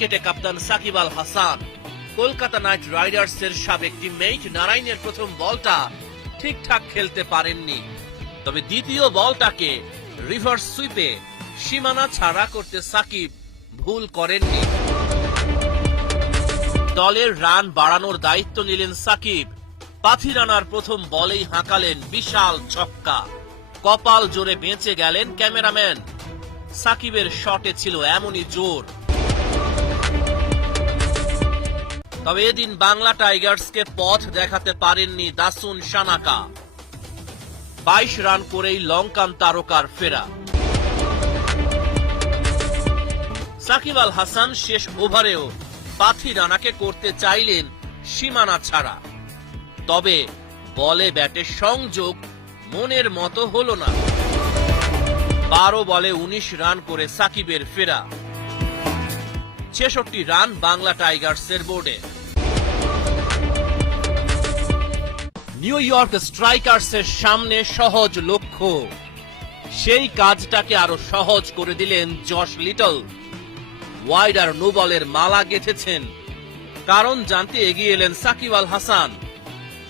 উইকেটে কাপ্তান সাকিব আল হাসান। কলকাতা নাইট রাইডার্সের সাবেক টিমমেট নারায়ণের প্রথম বলটা ঠিকঠাক খেলতে পারেননি। তবে দ্বিতীয় বলটাকে রিভার্স সুইপে সীমানা ছাড়া করতে সাকিব ভুল করেননি। দলের রান বাড়ানোর দায়িত্ব নিলেন সাকিব। পাথি রানার প্রথম বলেই হাঁকালেন বিশাল ছক্কা। কপাল জোরে বেঁচে গেলেন ক্যামেরাম্যান। সাকিবের শটে ছিল এমনই জোর। তবে এদিন বাংলা টাইগার্সকে পথ দেখাতে পারেননি দাসুন সানাকা। বাইশ রান করেই লঙ্কান তারকার ফেরা। সাকিব আল হাসান শেষ ওভারেও পাথি রানাকে করতে চাইলেন সীমানা ছাড়া। তবে বলে ব্যাটে সংযোগ মনের মতো হলো না। বারো বলে উনিশ রান করে সাকিবের ফেরা। ছেষট্টি রান বাংলা টাইগার্সের বোর্ডে। নিউ ইয়র্ক স্ট্রাইকার্সের সামনে সহজ লক্ষ্য। সেই কাজটাকে আরও সহজ করে দিলেন জশ লিটল। ওয়াইড আর নো বলের মালা গেঁথেছেন। কারণ জানতে এগিয়ে এলেন সাকিব আল হাসান।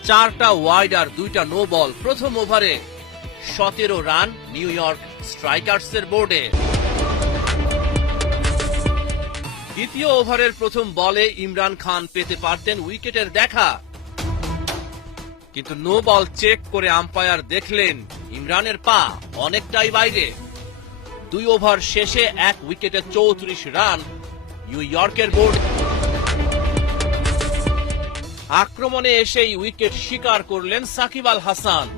চারটা ওয়াইড আর দুইটা নো বল প্রথম ওভারে। সতেরো রান নিউ ইয়র্ক স্ট্রাইকার্সের বোর্ডে। দ্বিতীয় ওভারের প্রথম বলে ইমরান খান পেতে পারতেন উইকেটের দেখা। কিন্তু নো বল চেক করে আম্পায়ার দেখলেন ইমরানের পা অনেকটাই বাইরে। দুই ওভার শেষে এক উইকেটে চৌত্রিশ রান নিউ ইয়র্কের বোর্ড। আক্রমণে এসেই উইকেট শিকার করলেন সাকিব আল হাসান।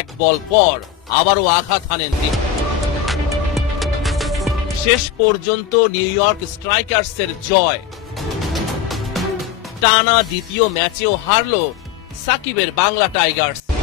এক বল পর আবারও আঘাত হানেন তিনি। শেষ পর্যন্ত নিউ ইয়র্ক স্ট্রাইকার্সের জয়। টানা দ্বিতীয় ম্যাচেও হারল সাকিবের বাংলা টাইগার্স।